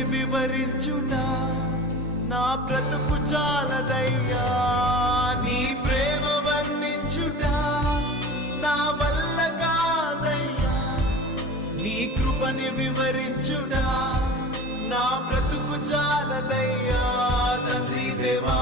కృపని వివరించుట నా బ్రతుకు చాలదయ్యా. నీ ప్రేమ వర్ణించుట నా వల్ల కాదయ్యా. నీ కృపని వివరించుట నా బ్రతుకు చాలదయ్యా. తండ్రి దేవా